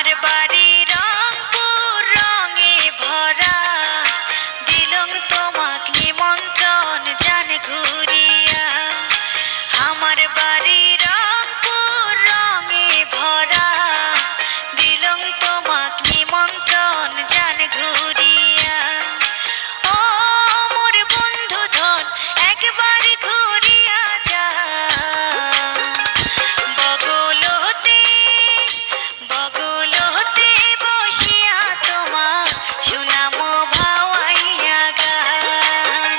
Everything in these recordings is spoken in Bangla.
আমার বাড়ি রংপুর রঙে ভরা, দিলুম তোমাক নিমন্ত্রণ জান ঘুরিয়া। আমার বাড়ি রংপুর রঙে ভরা, দিলুম তোমাক নিমন্ত্রণ জান ঘুরিয়া। ও মোর বন্ধু ধন একবার ঘুরিয়া যা, বগল হতে বসিয়া তোমার শুনামো ভাওয়াইয়া গান।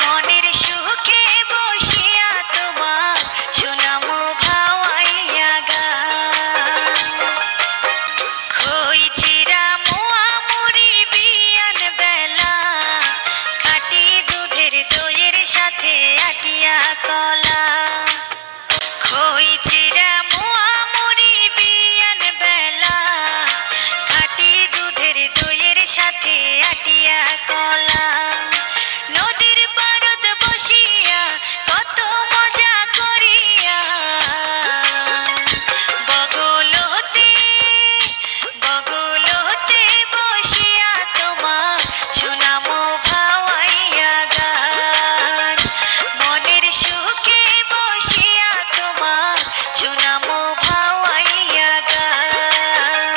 মনের সুখে বসিয়া তোমার শুনামো ভাওয়াইয়া গান। খই চিরা মোয়া মুড়ি বিয়ান বেলা, খাঁটি দুধের দইয়ের সাথে আটিয়া কলা। খই চিরা মোয়া মুড়ি বিয়ান বেলা, খাঁটি দুধের দইয়ের সাথে আটিয়া কলা। নদীর পাড়ত বসিয়া কত মজা করিয়া, বগল হতে বসিয়া তোমার শুনামো ভাওয়াইয়া গান। মনের সুখে বসিয়া তোমার শুনামো ভাওয়াইয়া গান।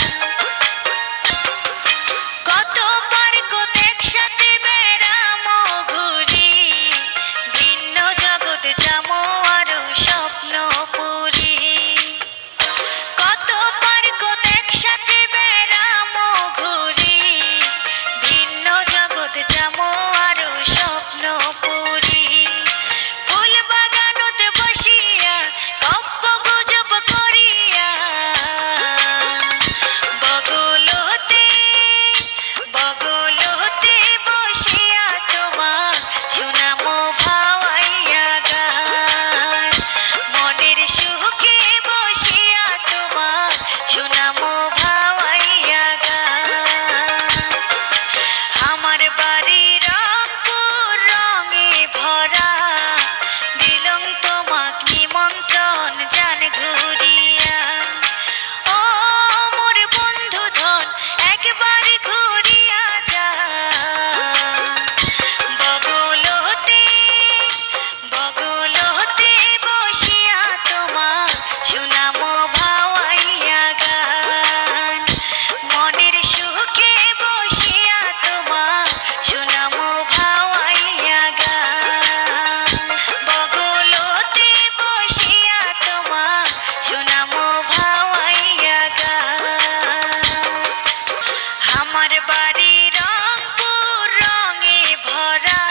কত পার্কত একসাথে বেড়ামো ঘুরি, ভিন্ন জগৎ যামো আরো স্বপ্ন পুরি। কত পার্কত একসাথে বেড়ামো ঘুরি, ভিন্ন জগৎ যামো আরো স্বপ্ন পুরি। ফুল বাগানত বসিয়া গপ্প গুজব করিয়া, বগল হতে বসিয়া তোমার শুনামো ভাওয়াইয়া গান। মনের সুখে বসিয়া তোমার শুনামো ভাওয়াইয়া গান। আমার বাড়ি রংপুর রঙে ভরা, দিলুম তোমাক নিমন্ত্রণ জান ঘুরিয়া। ও মোর বন্ধু ধন একবার ঘুরিয়া যা, বগল হতে বসিয়া তোমার শুনামো ভাওয়াইয়া গান। মনের সুখে বসিয়া তোমার শুনামো ভাওয়াইয়া গান। বগল হতে বসিয়া তোমার শুনামো ভাওয়াইয়া গান। আমার বাড়ি রংপুর রঙে ভরা,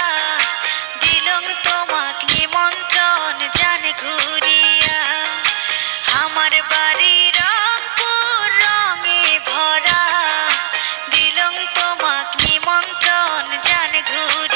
দিলুম তোমাক নিমন্ত্রণ জান ঘুরিয়া। আমার বাড়ি রংপুর রঙে ভরা, দিলুম তোমাক নিমন্ত্রণ জান ঘুরিয়া।